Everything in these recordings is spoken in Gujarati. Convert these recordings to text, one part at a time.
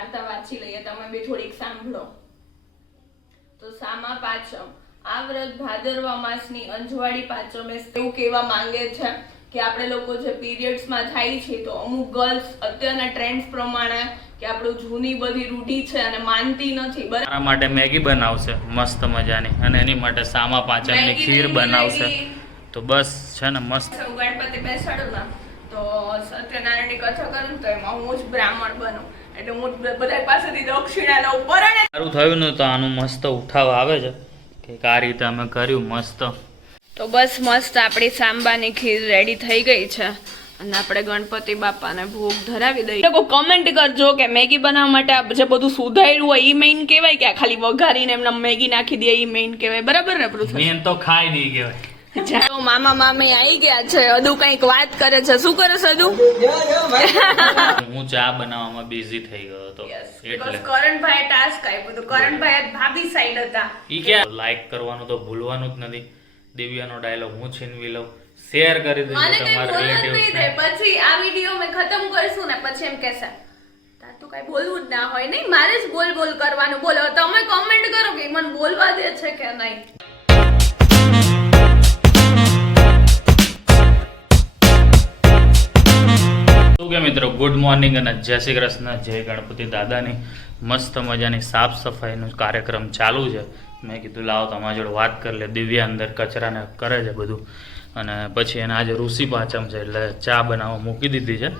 વાર્તા વાંચી લઈએ, તમે બી થોડીક સાંભળો. તો સામા પાંચમ. આ વ્રત ભાદરવા માસની અંજવાળી પાંચમે એવું કહેવા માંગે છે કે આપણે લોકો જે પીરિયડ્સમાં થાય છે તો અમુક ગર્લ્સ અત્યારના ટ્રેન્ડ્સ પ્રમાણે કે આપણું જૂની બધી રૂઢી છે અને માનતી નથી. મારા માટે મેગી બનાવશે મસ્ત મજાની, અને એની માટે સામા પાંચમની ખીર બનાવશે. તો બસ છે ને મસ્ત. ગણપતિ બેસાડું ને તો સત્યનારાયણની કથા કરું તો એમાં હું જ બ્રાહ્મણ બનું, એટલે હું બધા પાસેથી દક્ષિણા લઉં. પરણે સારું થયું ને તો આનું મસ્ત ઉઠાવ આવે છે કે આ રીતે અમે કર્યું મસ્ત. તો બસ મસ્ત આપણી સાંબાની ખીર રેડી થઈ ગઈ છે અને આપણે ગણપતિ બાપાને ભોગ ધરાવી દઈએ. લોકો કમેન્ટ કરજો કે મેગી બનાવવા માટે જે બધું સુધાર્યું હોય એ મેઇન કહેવાય કે ખાલી વઘારીને એમને મેગી નાખી દે એ મેઇન કહેવાય? બરાબર ને પૃથ્વી? મેન તો ખાઈ નહીં કહેવાય. ચાલો મામા મામી આવી ગયા છે. અદુ કઈક વાત કરે છે. શું કરે છે અદુ? હું ચા બનાવવામાં બિઝી થઈ ગયો હતો એટલે કરણભાઈ ટાસ્ક આપ્યો તો કરણભાઈ ભાભી સાઈડ હતા. ઈ કે લાઈક કરવાનું તો ભૂલવાનું જ નથી. દિવ્યાનો ડાયલોગ હું છીનવી લઉં, શેર કરી દેજો તમારા રિલેટિવ્સ ને. પછી આ વિડિયો મે ખતમ કરશું ને પછી એમ કહેશે તાર તો કઈ બોલવું જ ના હોય. નહીં, મારે જ બોલ બોલ કરવાનું. બોલો તમે કમેન્ટ કરો કે મને બોલવા દે છે કે નહીં. શું કે મિત્રો, ગુડ મોર્નિંગ અને જય શ્રી કૃષ્ણ. જય ગણપતિ દાદાની. મસ્ત મજાની સાફ સફાઈનો કાર્યક્રમ ચાલુ છે. મેં કીધું લાવો તમારા જોડે વાત કરી લે. દિવ્યા અંદર કચરાને કરે છે બધું, અને પછી એને આજે ઋષિ પાંચમ છે એટલે ચા બનાવવા મૂકી દીધી છે.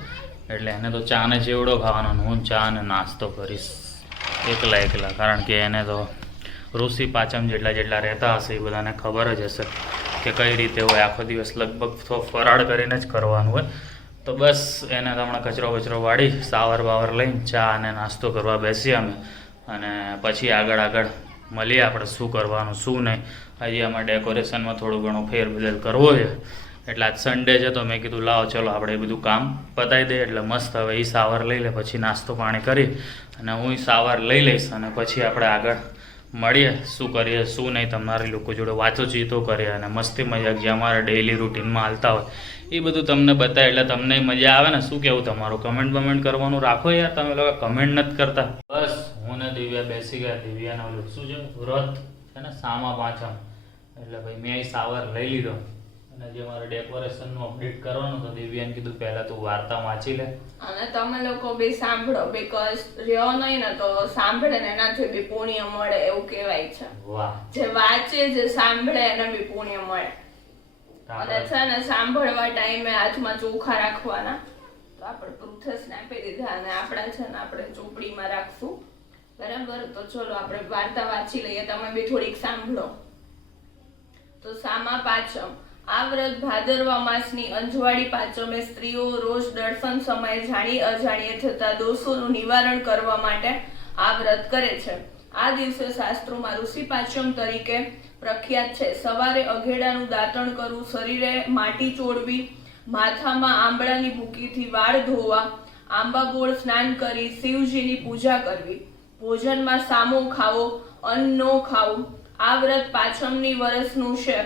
એટલે એને તો ચાને ચેવડો ખાવાનો, હું ચા અને નાસ્તો કરીશ એકલા, કારણ કે એને તો ઋષિ પાંચમ જેટલા રહેતા હશે એ બધાને ખબર જ હશે કે કઈ રીતે હોય. આખો દિવસ લગભગ તો ફરાળ કરીને જ કરવાનું હોય. તો બસ એને તો હમણાં કચરો વાળી સાવર બાવર લઈને ચા અને નાસ્તો કરવા બેસીએ અમે, અને પછી આગળ મળીએ આપણે શું કરવાનું શું નહીં. હજી આમાં ડેકોરેશનમાં થોડું ઘણું ફેરબદલ કરવો છે. એટલે આજ સન્ડે છે તો મેં કીધું લાવો ચલો આપણે એ બધું કામ પતાવી દઈએ. એટલે મસ્ત હવે એ સાવર લઈ લે, પછી નાસ્તો પાણી કરી અને હું સાવર લઈ લઈશ, અને પછી આપણે આગળ મળીએ શું કરીએ શું નહીં. તમારી લોકો જોડે વાતોચીતો કરીએ અને મસ્તી મજાક જે અમારા ડેઇલી રૂટીનમાં હાલતા હોય એ બધું તમને બતાવે એટલે તમને મજા આવે ને. શું કહેવું તમારું? કમેન્ટ કરવાનું રાખો યાર, તમે લોકો કમેન્ટ નથી કરતા. બસ હું ને દિવ્યા બેસી ગયા. દિવ્યાનો ઓલું શું છે વ્રત છે ને સામા પાંચમ, એટલે ભાઈ મેં સાવર લઈ લીધો. અને જે મારે ડેકોરેશનનું અપડેટ કરવાનું તો દિવ્યાને કીધું પહેલા તું વાર્તા વાંચી લે અને તમે લોકો બી સાંભળો, બીકોઝ રહ્યો નહીં ને તો સાંભળે ને એનાથી બી પુણ્ય મળે એવું કહેવાય છે. વાહ, જે વાંચે જે સાંભળે એને બી પુણ્ય મળે. અને છે ને સાંભળવા ટાઈમે હાથમાં ચોખા રાખવાના. તો આપણે પૃથ્સને આપી દીધા અને આપણા છે ને આપણે ચોપડીમાં રાખશું. બરાબર? તો ચલો આપણે વાર્તા વાંચી લઈએ, તમે બી થોડીક સાંભળો. તો સામા પાંચમ. આ વ્રત ભાદરવા માસની અંજવાળી પાંચમે સ્ત્રીઓ રોજ દર્શન સમયે જાણી અજાણીએ થતા દોષોનું નિવારણ કરવા માટે આ વ્રત કરે છે. આ દિવસે શાસ્ત્રોમાં ઋષિ પાંચમ તરીકે પ્રખ્યાત છે. સવારે અઘેડાનું દાંતણ કરવું, શરીરે માટી ચોળવી, માથામાં આંબળાની ભૂકીથી વાળ ધોવા, આંબા ગોળ સ્નાન કરી શિવજીની પૂજા કરવી, ભોજનમાં સામો ખાવો, અન્ન ન ખાવું. આ વ્રત પાંચમની વર્ષનું છે.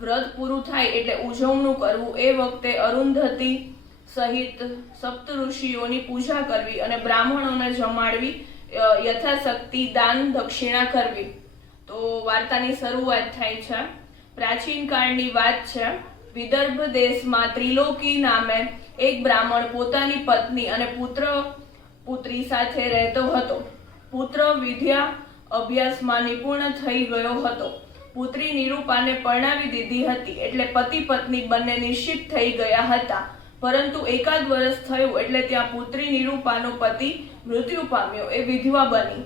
વ્રત પૂરું થાય એટલે ઉજવણું કરવું. એ વખતે અરુંધતી સહિત સપ્ત ઋષિઓની પૂજા કરવી અને બ્રાહ્મણોને જમાડવી, યથાશક્તિ દાન દક્ષિણા કરવી. તો વાર્તાની શરૂઆત થાય છે. પ્રાચીન કાળની વાત છે. વિદર્ભ દેશમાં ત્રિલોકી નામે એક બ્રાહ્મણ પોતાની પત્ની અને પુત્રી સાથે રહેતો હતો. પુત્ર વિદ્યા અભ્યાસમાં નિપુણ થઈ ગયો હતો. પુત્રી નિરૂપાને પરણાવી દીધી હતી એટલે પતિ પત્ની બંને નિશ્ચિત થઈ ગયા હતા. પરંતુ એકાદ વર્ષ થયું એટલે ત્યાં પુત્રી નિરૂપાનો પતિ મૃત્યુ પામ્યો. એ વિધવા બની.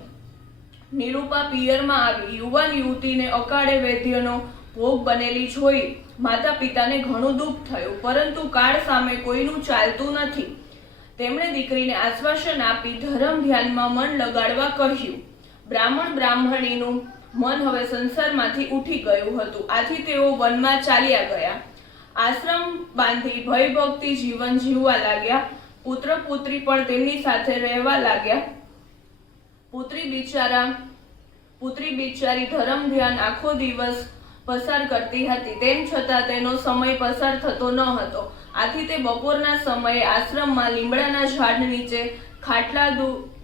નિરૂપા પિયરમાં આવી. યુવાન યુવતીને અકાળે વૈદ્યનો ભોગ બનેલી જોઈ માતા પિતાને ઘણું દુઃખ થયું, પરંતુ કાળ સામે કોઈનું ચાલતું નથી. તેમણે દીકરીને આશ્વાસન આપી ધર્મ ધ્યાનમાં મન લગાડવા કહ્યું. બ્રાહ્મણીનું મન હવે સંસારમાંથી ઉઠી ગયું હતું. આથી તેઓ વનમાં ચાલ્યા ગયા. આશ્રમ બાંધી ભયભક્તિ જીવન જીવવા લાગ્યા. પુત્ર પુત્રી પણ તેમની સાથે રહેવા લાગ્યા. પુત્રી બિચારી ધર્મ ધ્યાન આખો દિવસ પસાર કરતી હતી, તેમ છતાં તેનો સમય પસાર થતો ન હતો. આથી તે બપોરના સમયે આશ્રમમાં લીમડાના ઝાડ નીચે ખાટલા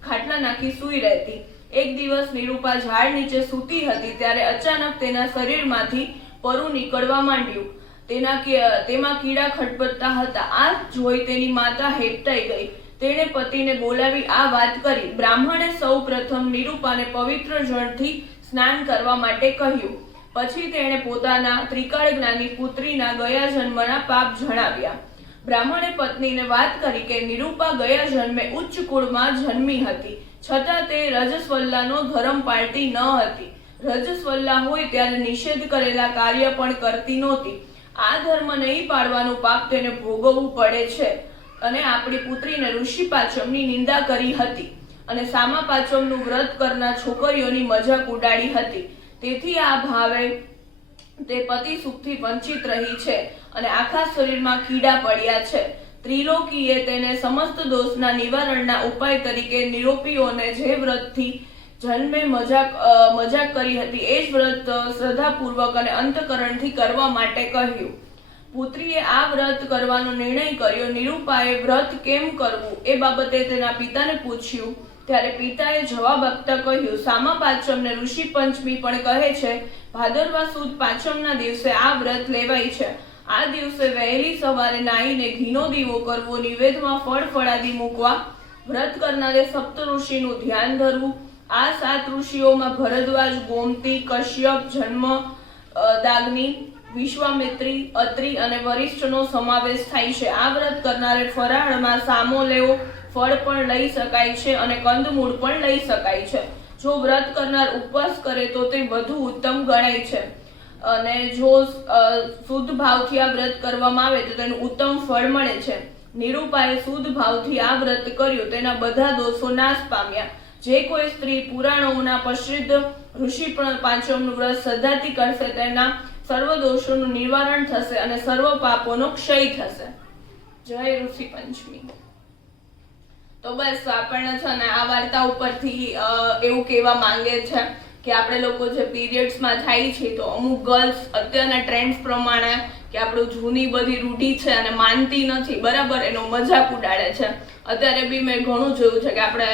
ખાટલા નાખી સૂઈ રહેતી. એક દિવસ નિરૂપા ઝાડ નીચે સૂતી હતી ત્યારે અચાનક તેના શરીરમાંથી પરુ નીકળવા માંડ્યું. તેમાં કીડા ખટપટતા હતા. આ જોઈ તેની માતા હેબતાઈ ગઈ. તેણે પતિને બોલાવી આ વાત કરી. બ્રાહ્મણે સૌ પ્રથમ નિરૂપાને પવિત્ર જળથી સ્નાન કરવા માટે કહ્યું. પછી તેણે પોતાના ત્રિકાળ જ્ઞાની પુત્રીના ગયા જન્મના પાપ જણાવ્યા. બ્રાહ્મણે પત્નીને વાત કરી કે નિરૂપા ગયા જન્મે ઉચ્ચ કુળમાં જન્મી હતી, છતાં તે રજસ્વલ્લાનો ધર્મ પાળતી ન હતી. રજસ્વલ્લા હોય ત્યારે નિષેધ કરેલા કાર્ય પણ કરતી નહોતી. આ ધર્મ નહીં પાળવાનું પાપ તેને ભોગવવું પડે છે. અને આપણી પુત્રીને ઋષિ પાંચમની નિંદા કરી હતી અને સામા પાંચમનું વ્રત કરનાર છોકરીઓની મજાક ઉડાડી હતી. તેથી આ ભાવે તે પતિ સુખથી વંચિત રહી છે અને આખા શરીરમાં કીડા પડ્યા છે. ત્રિલોકીએ તેને સમસ્ત દોષના નિવારણના ઉપાય તરીકે નિરોપીઓને જે વ્રતથી જન્મે મજાક કરી હતી એ જ વ્રત શ્રદ્ધાપૂર્વક અને અંતકરણથી કરવા માટે કહ્યું. પુત્રીએ આ વ્રત કરવાનો નિર્ણય કર્યો. નિરૂપાએ વ્રત કેમ કરવું એ બાબતે તેના પિતાને પૂછ્યું ત્યારે પિતાએ જવાબ આપતા કહ્યું, સામા પાંચમને ઋષિ પંચમી પણ કહે છે. ભાદરવા સુદ પાંચમના દિવસે આ વ્રત લેવાય છે. આ દિવસે વહેલી સવારે નાહીને ઘીનો દીવો કરવો, નિવેદમાં ફળ ફળાદી મૂકવા, વ્રત કરનારે સપ્ત ઋષિનું ધ્યાન ધરવું. આ 7 ઋષિઓમાં ભરદ્વાજ, ગોમતી, કશ્યપ, જન્મ, દાગ્ની, વિશ્વામિત્રી, અત્રિ અને વરિષ્ઠનો સમાવેશ થાય છે. આ વ્રત કરનારે ફરાળમાં સામો લેવો, ફળ પણ લઈ શકાય છે અને કંદમૂળ પણ લઈ શકાય છે. જો વ્રત કરનાર ઉપવાસ કરે તો તે વધુ ઉત્તમ ગણાય છે અને જો શુદ્ધ ભાવથી આ વ્રત કરવામાં આવે તો તેનું ઉત્તમ ફળ મળે છે. નિરૂપાએ શુદ્ધ ભાવથી આ વ્રત કર્યું. તેના બધા દોષો નાશ પામ્યા. જે કોઈ સ્ત્રી પુરાણોના પ્રસિદ્ધ ઋષિ પાંચમનું વ્રત શ્રદ્ધાથી કરશે તેના સર્વ દોષોનું નિવારણ થશે અને સર્વ પાપોનો ક્ષય થશે. જય ઋષિ પંચમી. તો બસ આપણને છે ને આ વાર્તા ઉપરથી એવું કહેવા માંગે છે કે આપણે લોકો જે પીરિયડ્સમાં થાય છે તો અમુક ગર્લ્સ અત્યારના ટ્રેન્ડ્સ પ્રમાણે કે આપણું જૂની બધી રૂઢી છે અને માનતી નથી, બરાબર, એનો મજાક ઉડાડે છે. અત્યારે બી મેં ઘણું જોયું છે કે આપણે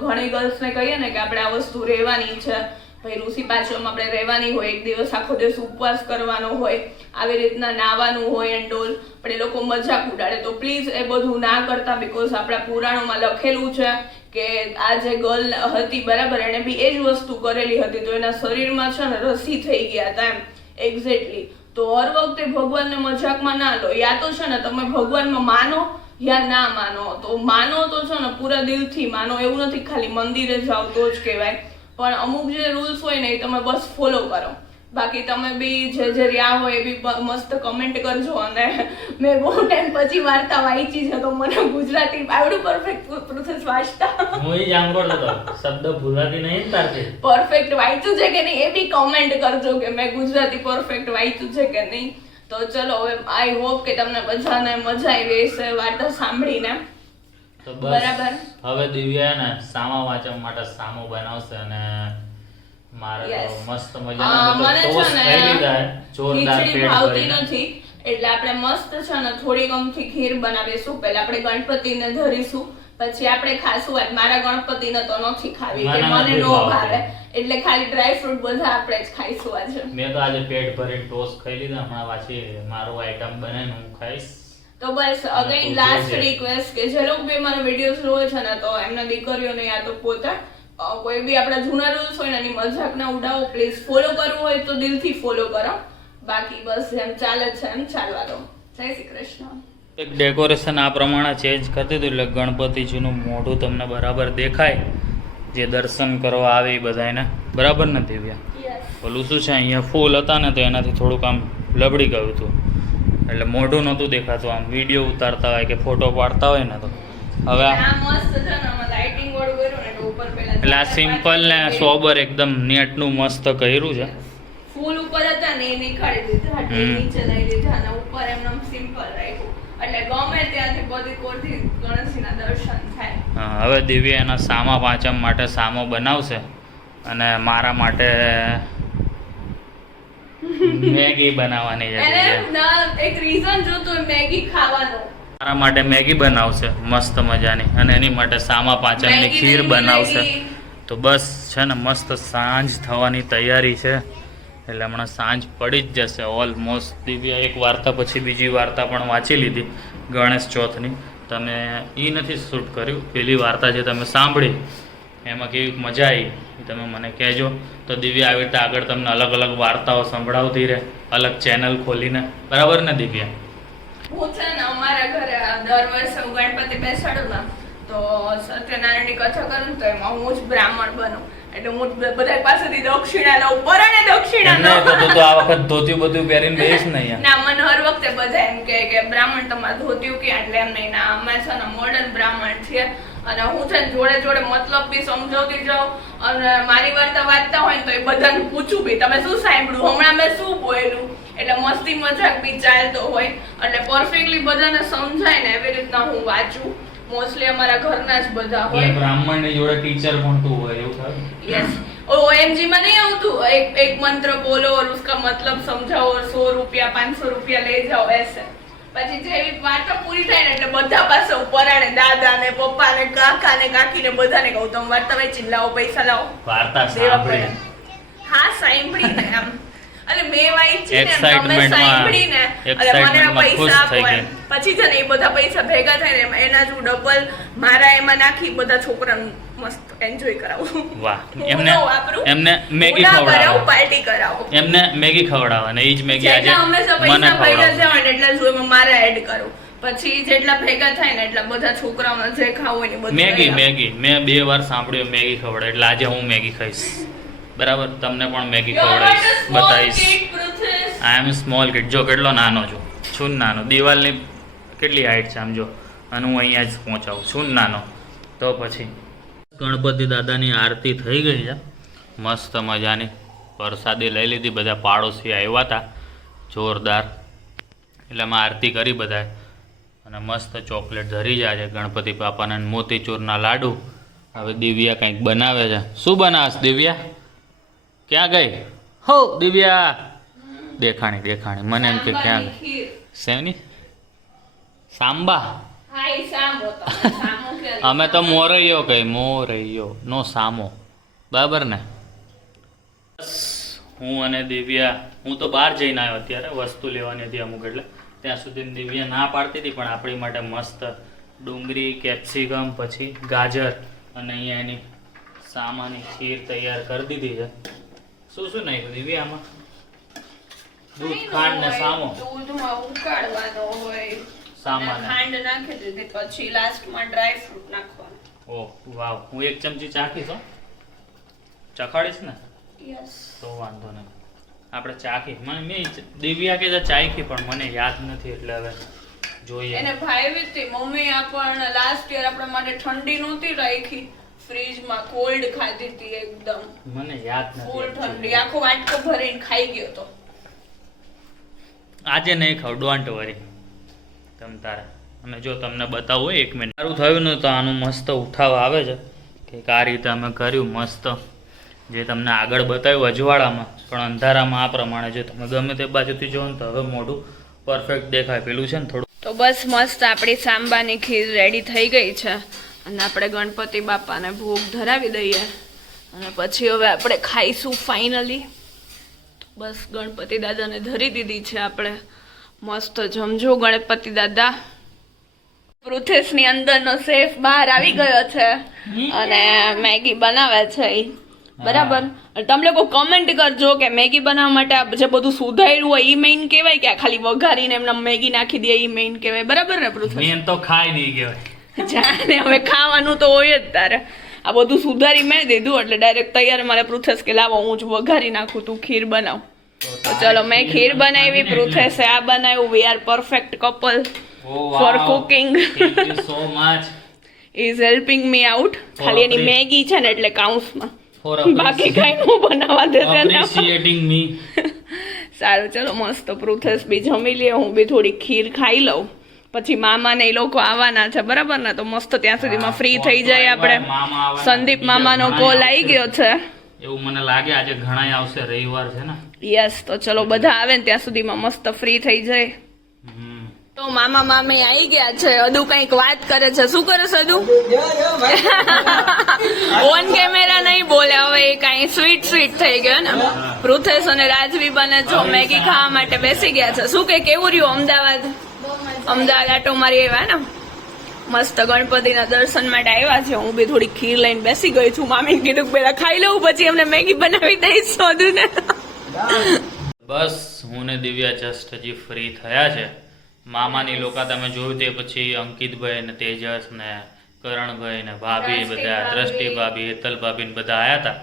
ઘણી ગર્લ્સને કહીએ ને કે આપણે આ વસ્તુ રહેવાની છે, ભાઈ ઋષિ પાંચમ આપણે રહેવાની હોય, એક દિવસ આખો દિવસ ઉપવાસ કરવાનો હોય, આવી રીતના નાવાનું હોય એન્ડ ઓલ, પણ એ લોકો મજાક ઉડાડે. તો પ્લીઝ એ બધું ના કરતા, બીકોઝ આપણા પુરાણોમાં લખેલું છે કે આ જે ગર્લ હતી, બરાબર, એને બી એ જ વસ્તુ કરેલી હતી તો એના શરીરમાં છે ને રસી થઈ ગયા હતા એમ એક્ઝેક્ટલી. તો હર વખતે ભગવાનને મજાકમાં ના લો. યા તો છે ને તમે ભગવાનમાં માનો યા ના માનો. તો માનો તો છે ને પૂરા દિલથી માનો, એવું નથી ખાલી મંદિરે જાઓ તો જ કહેવાય, પણ અમુક જે રૂલ્સ હોય ને એ તમે બસ ફોલો કરો. બાકી તમે બી જે રહ્યા હોય એ બી મસ્ત કમેન્ટ કરજો. અને મેં બહુ ટાઈમ પછી વાર્તા વાંચી છે તો મને ગુજરાતી આવડું પરફેક્ટ પ્રોસેસ વાંચતા હું જ આમ કરતો હતો, શબ્દ ભૂલાતી નહીં તારથી. પરફેક્ટ વાંચ્યું છે કે નહીં એ બી કમેન્ટ કરજો કે મેં ગુજરાતી પરફેક્ટ વાંચ્યું છે કે નહીં. તો ચલો હવે આઈ હોપ કે તમને બધાને મજા આવી હશે વાર્તા સાંભળીને. તો બરાબર, હવે દિવ્યા ને સામા વાંચવા માટે સામો બનાવશે અને મારે તો મસ્ત મજાના ટોસ્ટ ખાઈ લીધા, જોરદાર પેટ ભરીને. નથી એટલે આપણે મસ્ત છે ને થોડી અમથી ખીર બનાવીશું. પહેલા આપણે ગણપતિને ધરીશું, પછી આપણે ખાશું. આજ મારા ગણપતિને તો નથી ખાવી કે મને નો ભાવે, એટલે ખાલી ડ્રાય ફ્રૂટ બધા આપણે જ ખાઈશું આજે. મેં તો આજે પેટ ભરીને ટોસ્ટ ખાઈ લીધા. હમણાં પાછી મારું આઈટમ બનાવીને હું ખાઈશ. તો બસ અગેન લાસ્ટ રિક્વેસ્ટ કે જે લોકો બી મારા વિડીયોઝ જોવે છે ને તો એમના દીકરીઓને યા તો પોતા કોઈ બી આપણા જૂના રૂલ્સ હોય ને એની મજાક ના ઉડાવો. પ્લીઝ ફોલો કરવું હોય તો દિલથી ફોલો કરો, બાકી બસ એમ ચાલે છે એમ ચાલવા દો. જય શ્રી કૃષ્ણ. એક ડેકોરેશન આ પ્રમાણે ચેન્જ કરી દીધું એટલે ગણપતિજીનું મોઢું તમને બરાબર દેખાય, જે દર્શન કરવા આવે એ બધાને, બરાબર ને દિવ્યા? ઓલું શું છે અહીંયા ફૂલ હતા ને તો એનાથી થોડુંક આમ લબડી ગયું હતું એટલે મોઢું નહોતું દેખાતું. આમ વિડીયો ઉતારતા હોય કે ફોટો પાડતા હોય ને તો હવે આ મસ્ત છે ને આમાં લાઇટિંગ વાળું કર્યું ને તો ઉપર પેલા એટલે આ સિમ્પલ ને સોબર એકદમ નેટનું મસ્ત કર્યું છે. ફૂલ ઉપર હતા ને એ નીકાળી દીધા, નીચે લઈ લીધા અને ઉપર એમનેમ સિમ્પલ રાખ્યું એટલે ગમે ત્યાંથી બધી કોરથી ગણેશજીના દર્શન થાય. હા, હવે દિવ્યા એના સામા પાંચમ માટે સામો બનાવશે અને મારા માટે મેગી બનાવવાની છે. એને એક રીઝન જોતું મેગી ખાવાનો મારા માટે મેગી બનાવશે મસ્ત મજાની, અને એની માટે સામા પાંચમની ખીર બનાવશે. તો બસ છે ને મસ્ત સાંજ થવાની તૈયારી છે, એટલે હમણાં સાંજ પડી જ જશે ઓલમોસ્ટ. દિવ્યા એક વાર્તા પછી બીજી વાર્તા પણ વાંચી લીધી ગણેશ ચોથની. તમે એ નથી શૂટ કર્યું, પેલી વાર્તા જે તમે સાંભળી એમાં કેવી મજા આવી એ તમે મને કહેજો. તો દિવ્યા આવી રીતે આગળ તમને અલગ અલગ વાર્તાઓ સંભળાવતી રહે, અલગ ચેનલ ખોલીને. બરાબર ને દિવ્યા? હું છે ને અમારા ઘરે દર વર્ષે હું ગણપતિ બેસાડું ને તો સત્યનારાયણની કથા કરું તો એમાં હું જ બ્રાહ્મણ બનું, એટલે હું બધા પાસેથી દક્ષિણા લઉં, પરાણે દક્ષિણા લઉં. તો આ વખત ધોતિયું બધું પહેરીને બેસ ને અહીંયા. ના, મને હર વખતે બધા એમ કહે કે બ્રાહ્મણ તમારે ધોતિયું ક્યાં, એટલે એમ નહીં. ના, અમે છે ને મોડર્ન બ્રાહ્મણ છીએ, અને હું છે ને જોડે જોડે મતલબ બી સમજાવતી જાઉં, અને મારી વાર્તા વાંચતા હોય ને તો એ બધાને પૂછું બી તમે શું સાંભળ્યું, હમણાં મેં શું બોલ્યું, એટલે મસ્તી મજાક બી ચાલતો હોય, એટલે પરફેક્ટલી બધાને સમજાય ને એવી રીતના હું વાંચું. મોસ્ટલી અમારા ઘરના જ બધા હોય. બ્રાહ્મણ ની જોડે ટીચર ભણતું હોય એવું થાય. યસ, OMG માં નહીં આવતું એક મંત્ર બોલો और उसका मतलब समझाओ और 100 रुपया 500 रुपया ले जाओ ऐसे. પછી જેવી વાર્તા પૂરી થાય ને એટલે બધા પાસે પરાણે દાદા ને પપ્પા ને કાકા ને કાકી ને બધાને કહું તમે વાર્તા વેચીને લાવો, પૈસા લાવો. વાર્તા સાંભળી. હા, સાંભળી ને આમ. અરે મેં વાંચી ને તમે સાંભળી ને એટલે મને પૈસા આપો એમ. પછી છે ને એ બધા પૈસા ભેગા થાય ને એના જ ડબલ મારા એમાં નાખી બધા છોકરાને મસ્ત એન્જોય કરાવું. વાહ, એમને મેગી ખવડાવો, પાર્ટી કરાવો, એમને મેગી ખવડાવો, અને એ જ મેગી આજે હંમેશા પૈસા ભેગા થાય ને એટલે જો એમાં મારા એડ કરું. પછી જેટલા ભેગા થાય ને એટલા બધા છોકરાઓને જે ખાવું હોય ને બધું. મેગી મેં 2 વાર સાંભળ્યું મેગી ખવડાવે, એટલે આજે હું મેગી ખાઈશ. બરાબર, તમને પણ મેગી ખવડાવીશ, બતાવીશ. આઈ એમ સ્મોલ કિડ. જો કેટલો નાનો છું નાનો. દિવાલની કેટલી હાઈટ છે આમ જો, અને હું અહીંયા જ પહોંચાવું છું નાનો. તો પછી ગણપતિ દાદાની આરતી થઈ ગઈ છે મસ્ત મજાની. પ્રસાદી લઈ લીધી, બધા પાડોશી આવ્યા હતા જોરદાર, એટલે અમે આરતી કરી બધાએ, અને મસ્ત ચોકલેટ ધરી જાય છે ગણપતિ બાપાના, મોતીચૂરના લાડુ. હવે દિવ્યા કંઈક બનાવે છે. શું બનાવશ દિવ્યા? ક્યાં ગઈ હો દિવ્યા? દેખાણી મને એમ કે ક્યાં ગઈ? શેની? સાંબા? અમે તો મોરૈયો કઈ, મોરૈયો નો સામો. બરાબર ને? હું અને દિવ્યા, હું તો બહાર જઈને આવ્યો અત્યારે, વસ્તુ લેવાની હતી અમુક, એટલે ત્યાં સુધી દિવ્યા ના પાડતી હતી, પણ આપણી માટે મસ્ત ડુંગળી, કેપ્સિકમ, પછી ગાજર, અને અહીંયા એની સામાની ખીર તૈયાર કરી દીધી છે. શું નાખ્યું દિવ્યા આમાં? દૂધ, ખાંડ ને સામો. દૂધમાં ઉકાળવાનો હોય, સામાન ખાંડ નાખી દીધી, પછી લાસ્ટમાં ડ્રાય ફ્રૂટ નાખવાનું. ઓહ વાવ, હું એક ચમચી ચાખીશ હો. ચખાડીશ ને? યસ. તો વાંધો નહીં, આપણે ચાખી. મેં દિવ્યા કે ચાખી પણ મને યાદ નથી, એટલે હવે જોઈએ. એને ભાવી હતી મમ્મી આપણને લાસ્ટ યર આપણા માટે ઠંડી નહોતી રાખી, ફ્રીજમાં કોલ્ડ ખાધી હતી એકદમ. મને યાદ નથી. ફૂલ ઠંડી, આખો વાટકો ભરીને ખાઈ ગયો તો. આજે નહીં ખાવ, ડોન્ટ વરી તમ તારે. અને જો તમને બતાવું 1 મિનિટ સારું થયું ને, તો આનું મસ્ત ઉઠાવ આવે છે કે આ રીતે અમે કર્યું મસ્ત, જે તમને આગળ બતાવ્યું અજવાળામાં, પણ અંધારામાં આ પ્રમાણે જો તમે ગમે તે બાજુથી જોવો ને તો હવે મોઢું પરફેક્ટ દેખાય. પેલું છે ને થોડું. તો બસ મસ્ત આપણી સાંબાની ખીર રેડી થઈ ગઈ છે, અને આપણે ગણપતિ બાપાને ભોગ ધરાવી દઈએ, અને પછી હવે આપણે ખાઈશું ફાઇનલી. બસ ગણપતિ દાદાને ધરી દીધી છે આપણે. મસ્ત જમજો ગણપતિ દાદા. પૃથેશની અંદરનો શેફ બહાર આવી ગયો છે અને મેગી બનાવે છે ઈ. બરાબર? તમે લોકો કમેન્ટ કરજો કે મેગી બનાવવા માટે જે બધું સુધાર્યું હોય ઈ મેઇન કહેવાય કે ખાલી વઘારીને એમને મેગી નાખી દે ઈ મેઇન કહેવાય? બરાબર ને પૃથેશ? મેન તો ખાઈ નહીં કહેવાય. જાણે હવે ખાવાનું તો હોય જ તારે. આ બધું સુધારી મેં દીધું એટલે ડાયરેક્ટ તૈયાર. મારે પૃથેશ કે લાવો હું જ વઘારી નાખું, તું ખીર બનાવ. તો ચલો મેં ખીર બનાવી, પૃથેશે આ બનાવ્યું. We are perfect couple for cooking. Thank you so much. Is helping me out. ખાલી એની મેગી છે ને એટલે કાઉન્સમાં, બાકી કઈ નું બનાવવા દે છે ને. એપ્રિશિએટિંગ મી. સારું ચલો મસ્ત પૃથેશ બી જમી લે, હું બી થોડી ખીર ખાઈ લઉં. પછી મામા ને એ લોકો આવવાના છે, બરાબર ને? તો મસ્ત ત્યાં સુધીમાં ફ્રી થઈ જાય આપણે. સંદીપ મામાનો કોલ આવી ગયો છે એવું મને લાગે. આજે ઘણાય આવશે, રવિવાર છે ને. યસ. તો ચલો બધા આવે ને ત્યાં સુધીમાં મસ્ત ફ્રી થઈ જાય. તો મામા મામી આવી ગયા છે. અદુ કઈક વાત કરે છે. શું કરે છે અદુ? ઓન કેમેરા નહીં બોલે હવે. એ કઈ સ્વીટ સ્વીટ થઈ ગયો ને. પૃથેશ અને રાજવી બને છો મેગી ખાવા માટે બેસી ગયા છે. શું કે કેવું રહ્યું અમદાવાદ? અમદાવાદ આટો મારી આવ્યા ને. મસ્ત ગણપતિના દર્શન માટે આવ્યા છે. હું બી થોડી ખીર લઈને બેસી ગઈ છું. મામી કીધું કે પેલા ખાઈ લઉં પછી અમને મેગી બનાવી દઈશ અદુ ને. બસ હું ને દિવ્યા જસ્ટ હજી ફ્રી થયા છે. મામાની લોકો તમે જોયું તે પછી અંકિતભાઈ ને તેજસ ને કરણભાઈ ને ભાભી બધા દ્રષ્ટિ ભાભી હેતલ ભાભી ને બધા આયા હતા.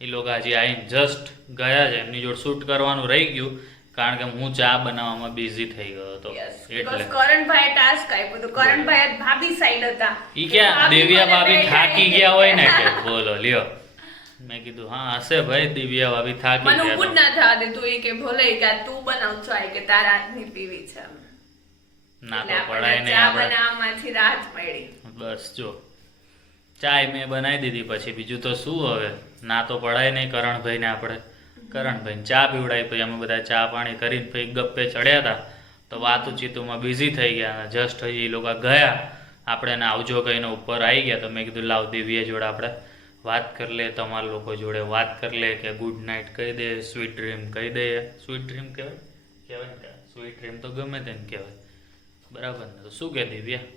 એ લોકો હજી આવીને જસ્ટ ગયા છે. એમની જોડે શૂટ કરવાનું રહી ગયું કારણ કે હું ચા બનાવવામાં બિઝી થઈ ગયો હતો. એટલે કરણભાઈ ટાસ્ક આપ્યો તો કરણભાઈ ભાભી સાઈડ હતા. ઈ ક્યાં દિવ્યા ભાભી થાકી ગયા હોય ને કે બોલો લ્યો. મેં કીધું હા હશે ભાઈ દિવ્યા ભાભી થાકી ગયા. મને પૂછ ના થવા દે તું એ કે ભલે કે તું બનાવ છો કે તારા હાથની પીવી છે. ના તો પડાય નહીં ચા બનાવવામાંથી રાહત મળી. બસ જો ચાય મેં બનાવી દીધી પછી બીજું તો શું હવે. ના તો પડાય નહીં કરણભાઈને આપણે કરણભાઈને ચા પીવડાવી પછી અમે બધા ચા પાણી કરીને પછી ગપ્પે ચડ્યા હતા તો વાતુચીતુમાં બિઝી થઈ ગયા. જસ્ટ હજી એ લોકો ગયા આપણે એને આવજો કહીને ઉપર આવી ગયા તો મેં કીધું લાવ દિવ્ય જોડે આપણે વાત કરી લે. તમારા લોકો જોડે વાત કરી લે કે ગુડ નાઇટ કહી દે સ્વીટ ડ્રીમ કહી દે. સ્વીટ ડ્રીમ કહેવાય ને સ્વીટ ડ્રીમ તો ગમે તેને કહેવાય બરાબર ને. તો શું કે દિવ્યા?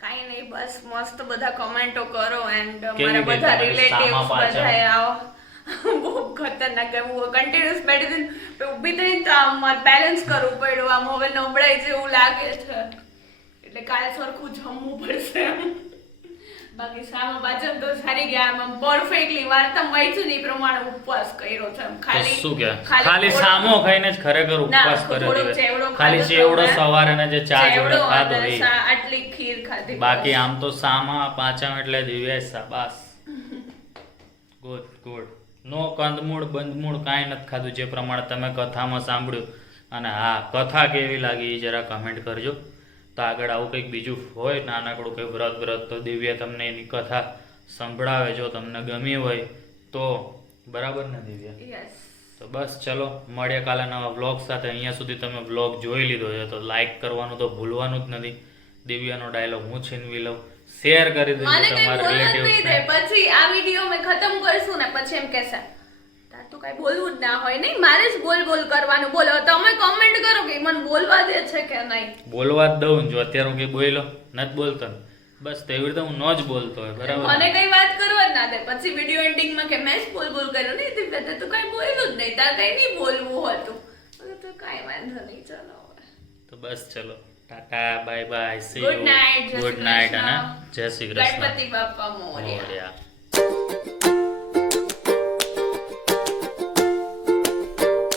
કાઈ નહીં બસ મસ્ત બધા કમેન્ટો કરો એન્ડ કેવી મારા બધા રીતે રિલેટિવ્સ સામા પાછળ? બધા આવો. બહુ ખતરનાક હું કન્ટિન્યુઅસ મેડિસિન ઊભી થઈને તો આમ બેલેન્સ કરવું પડ્યું. આમ હવે નબળાઈ જેવું લાગે છે એટલે કાલે સરખું જમવું પડશે. બાકી સામા પાછળ તો સારી ગયા. આમ પરફેક્ટલી વાર્તા વાંચ્યું ને એ પ્રમાણે ઉપવાસ કર્યો છે. તો શું કે ખાલી સામો ખાઈને જ ખરેખર ઉપવાસ કર્યો છે. ખાલી ચેવડો સવારે ને જે ચા જોડે ખાધો એ. આટલી ખીર ખાધી. બાકી આમ તો સામા પાંચમ એટલે દિવ્યા શાબાશ. Good good. નો કંદમૂળ બંધમૂળ કાંઈ નથી ખાધું જે પ્રમાણે તમે કથામાં સાંભળ્યું. અને હા કથા કેવી લાગી એ જરા કમેન્ટ કરજો. તો આગળ આવું કંઈક બીજું હોય નાનકડું કંઈ વ્રત તો દિવ્યા તમને એની કથા સંભળાવે. જો તમને ગમી હોય તો બરાબર ને દિવ્યા? તો બસ ચલો મળીએ કાલે નવા વ્લોગ સાથે. અહીંયા સુધી તમે વ્લોગ જોઈ લીધો છે તો લાઈક કરવાનું તો ભૂલવાનું જ નથી. દિવ્યાનો ડાયલોગ હું છીનવી લઉં શેર કરી દેજો તમારા રિલેટિવ્સને. પછી આ વિડિયો મે ખતમ કરશું ને પછી એમ કહેશે તાર તો કઈ બોલવું જ ના હોય નહીં મારે જ બોલ બોલ કરવાનું. બોલો તમે કમેન્ટ કરો કે મને બોલવા દે છે કે નહીં. બોલવા જ દઉં જો અત્યારે હું કઈ બોલ્યો નથી બોલતો ને બસ તેવી રીતે હું ન જ બોલતો હોય બરાબર. મને કઈ વાત કરવા જ ના દે પછી વિડિયો એન્ડિંગ માં કે મેં જ બોલ બોલ કર્યો નહીં દિવ્યા તો કઈ બોલ્યું જ નહીં તાર કઈ નહીં બોલવું હતું તો કઈ વાંધો નહીં. ચલો તો બસ ચલો Tata bye bye see good night. Good night અને જય શ્રી કૃષ્ણ. ગણપતિ બાપા મોરયા.